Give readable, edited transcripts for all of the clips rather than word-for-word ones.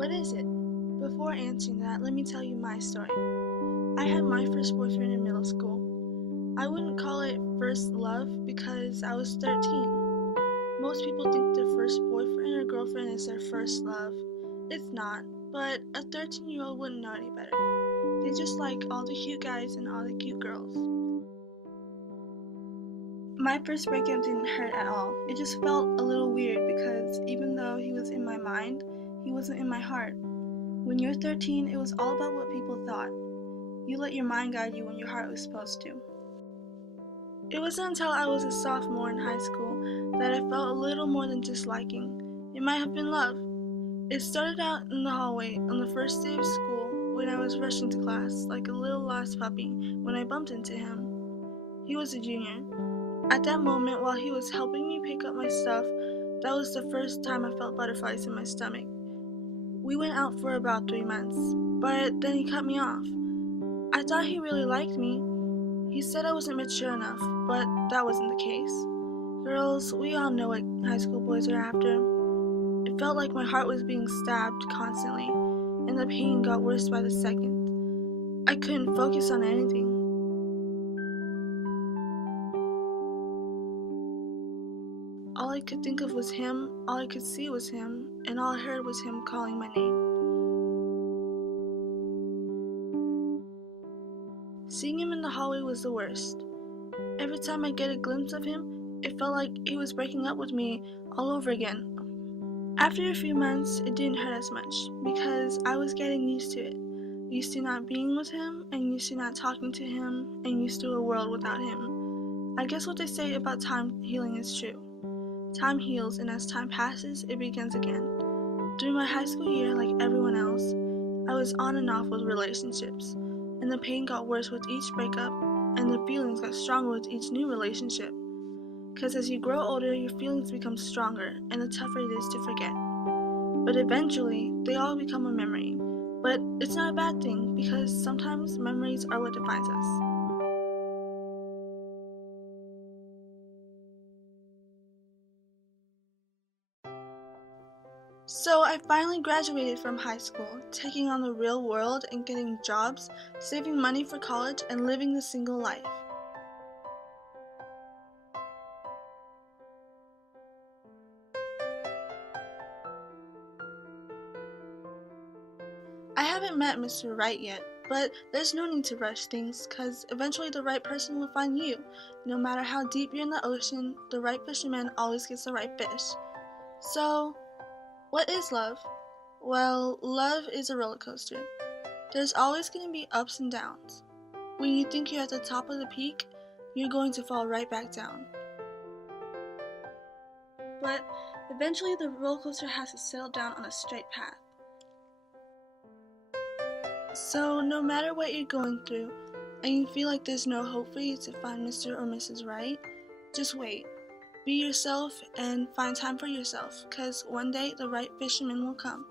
What is it? Before answering that, let me tell you my story. I had my first boyfriend in middle school. I wouldn't call it first love because I was 13. Most people think their first boyfriend or girlfriend is their first love. It's not, but a 13-year-old wouldn't know any better. They just like all the cute guys and all the cute girls. My first breakup didn't hurt at all. It just felt a little weird because even though he was in my mind, he wasn't in my heart. When you're 13, it was all about what people thought. You let your mind guide you when your heart was supposed to. It wasn't until I was a sophomore in high school that I felt a little more than just liking. It might have been love. It started out in the hallway on the first day of school when I was rushing to class like a little lost puppy when I bumped into him. He was a junior. At that moment, while he was helping me pick up my stuff, that was the first time I felt butterflies in my stomach. We went out for about 3 months, but then he cut me off. I thought he really liked me. He said I wasn't mature enough, but that wasn't the case. Girls, we all know what high school boys are after. It felt like my heart was being stabbed constantly, and the pain got worse by the second. I couldn't focus on anything. All I could think of was him, all I could see was him, and all I heard was him calling my name. Seeing him in the hallway was the worst. Every time I get a glimpse of him, it felt like he was breaking up with me all over again. After a few months, it didn't hurt as much because I was getting used to it. Used to not being with him, and used to not talking to him, and used to a world without him. I guess what they say about time healing is true. Time heals, and as time passes, it begins again. During my high school year, like everyone else, I was on and off with relationships, and the pain got worse with each breakup, and the feelings got stronger with each new relationship. Because as you grow older, your feelings become stronger, and the tougher it is to forget. But eventually, they all become a memory. But it's not a bad thing, because sometimes memories are what defines us. So I finally graduated from high school, taking on the real world and getting jobs, saving money for college, and living the single life. I haven't met Mr. Right yet, but there's no need to rush things because eventually the right person will find you. No matter how deep you're in the ocean, the right fisherman always gets the right fish. So, what is love? Well, love is a roller coaster. There's always going to be ups and downs. When you think you're at the top of the peak, you're going to fall right back down. But eventually the roller coaster has to settle down on a straight path. So no matter what you're going through, and you feel like there's no hope for you to find Mr. or Mrs. Right, just wait. Be yourself and find time for yourself, because one day the right fisherman will come.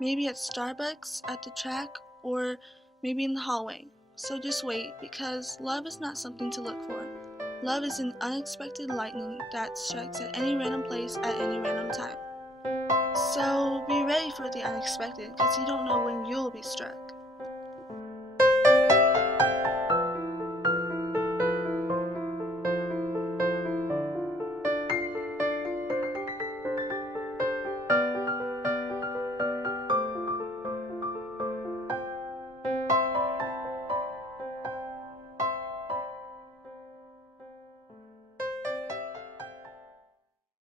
Maybe at Starbucks, at the track, or maybe in the hallway. So just wait, because love is not something to look for. Love is an unexpected lightning that strikes at any random place at any random time. So be ready for the unexpected, because you don't know when you'll be struck.